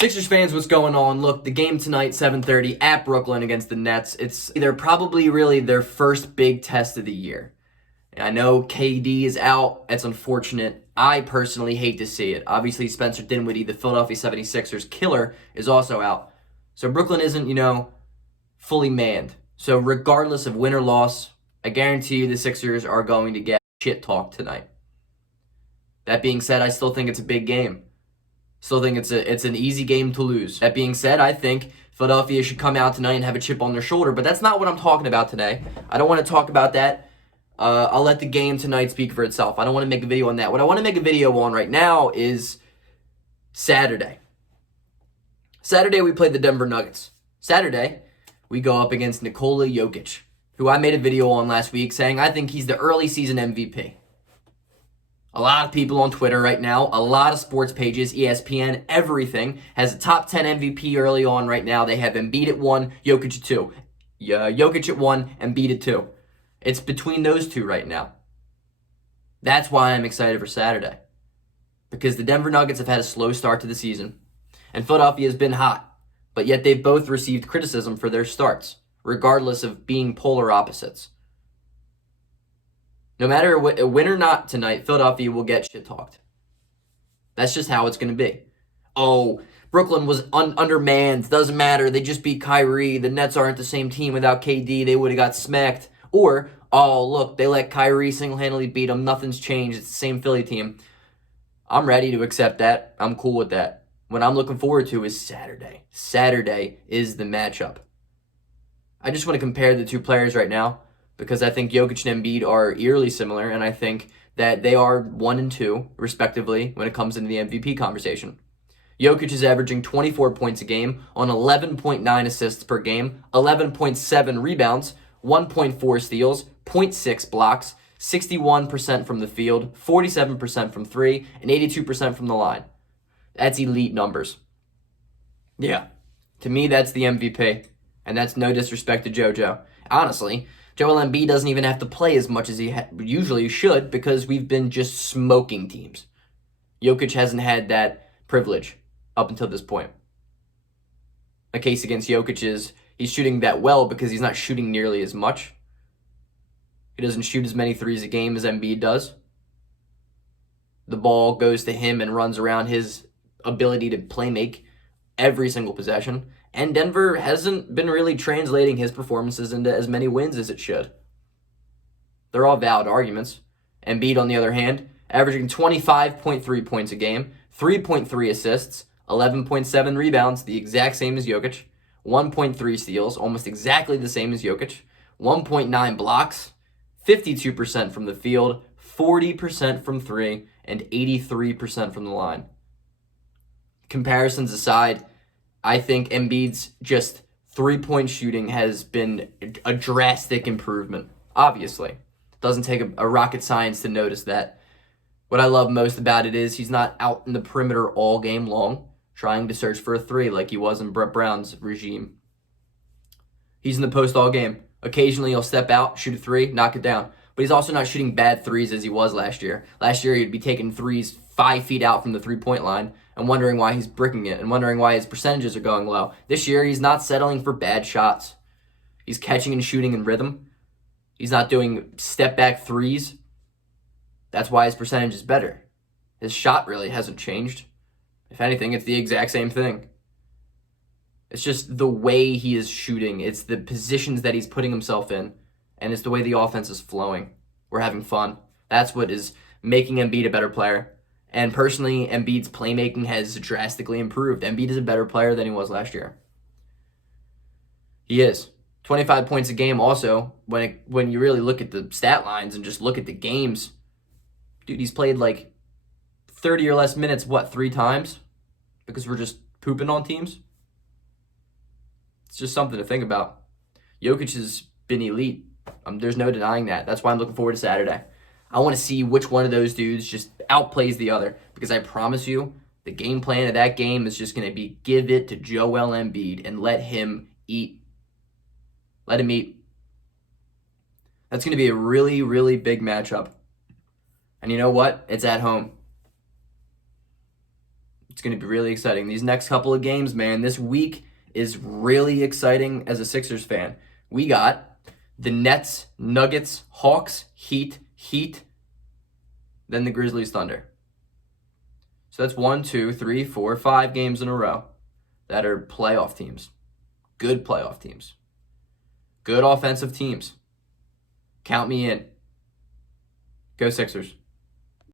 Sixers fans, what's going on? Look, the game tonight, 7:30 at Brooklyn against the Nets. They're probably really their first big test of the year. I know KD is out. It's unfortunate. I personally hate to see it. Obviously, Spencer Dinwiddie, the Philadelphia 76ers killer, is also out. So Brooklyn isn't, fully manned. So regardless of win or loss, I guarantee you the Sixers are going to get shit talk tonight. That being said, I still think it's a big game. Still think it's an easy game to lose. That being said, I think Philadelphia should come out tonight and have a chip on their shoulder, but that's not what I'm talking about today. I don't want to talk about that. I'll let the game tonight speak for itself. I don't want to make a video on that. What I want to make a video on right now is Saturday. Saturday, we played the Denver Nuggets. Saturday, we go up against Nikola Jokic, who I made a video on last week saying I think he's the early season MVP. A lot of people on Twitter right now, a lot of sports pages, ESPN, everything, has a top 10 MVP early on right now. They have Embiid at 1, Jokic at 2. Jokic at 1, Embiid at 2. It's between those two right now. That's why I'm excited for Saturday. Because the Denver Nuggets have had a slow start to the season, and Philadelphia has been hot, but yet they've both received criticism for their starts, regardless of being polar opposites. No matter win or not tonight, Philadelphia will get shit talked. That's just how it's going to be. Oh, Brooklyn was undermanned. Doesn't matter. They just beat Kyrie. The Nets aren't the same team without KD. They would have got smacked. Or, oh, look, they let Kyrie single-handedly beat them. Nothing's changed. It's the same Philly team. I'm ready to accept that. I'm cool with that. What I'm looking forward to is Saturday. Saturday is the matchup. I just want to compare the two players right now, because I think Jokic and Embiid are eerily similar, and I think that they are 1 and 2, respectively, when it comes into the MVP conversation. Jokic is averaging 24 points a game on 11.9 assists per game, 11.7 rebounds, 1.4 steals, 0.6 blocks, 61% from the field, 47% from 3, and 82% from the line. That's elite numbers. Yeah, to me, that's the MVP, and that's no disrespect to JoJo. Honestly, Joel Embiid doesn't even have to play as much as he usually should because we've been just smoking teams. Jokic hasn't had that privilege up until this point. A case against Jokic is he's shooting that well because he's not shooting nearly as much. He doesn't shoot as many threes a game as Embiid does. The ball goes to him and runs around his ability to play make every single possession. And Denver hasn't been really translating his performances into as many wins as it should. They're all valid arguments. Embiid, on the other hand, averaging 25.3 points a game, 3.3 assists, 11.7 rebounds, the exact same as Jokic, 1.3 steals, almost exactly the same as Jokic, 1.9 blocks, 52% from the field, 40% from 3, and 83% from the line. Comparisons aside, I think Embiid's just three-point shooting has been a drastic improvement. Obviously. Doesn't take a rocket science to notice that. What I love most about it is he's not out in the perimeter all game long, trying to search for a three like he was in Brett Brown's regime. He's in the post all game. Occasionally he'll step out, shoot a three, knock it down. But he's also not shooting bad threes as he was last year. Last year he'd be taking threes 5 feet out from the three-point line and wondering why he's bricking it and wondering why his percentages are going low. This year, he's not settling for bad shots. He's catching and shooting in rhythm. He's not doing step-back threes. That's why his percentage is better. His shot really hasn't changed. If anything, it's the exact same thing. It's just the way he is shooting. It's the positions that he's putting himself in. And it's the way the offense is flowing. We're having fun. That's what is making Embiid a better player. And personally, Embiid's playmaking has drastically improved. Embiid is a better player than he was last year. He is. 25 points a game also, when you really look at the stat lines and just look at the games, dude, he's played like 30 or less minutes, 3 times? Because we're just pooping on teams? It's just something to think about. Jokic has been elite. There's no denying that. That's why I'm looking forward to Saturday. I want to see which one of those dudes just outplays the other. Because I promise you, the game plan of that game is just going to be give it to Joel Embiid and let him eat. Let him eat. That's going to be a really, really big matchup. And you know what? It's at home. It's going to be really exciting. These next couple of games, man, this week is really exciting as a Sixers fan. We got the Nets, Nuggets, Hawks, Heat, then the Grizzlies, Thunder. So that's 1, 2, 3, 4, 5 games in a row that are playoff teams. Good playoff teams. Good offensive teams. Count me in. Go Sixers.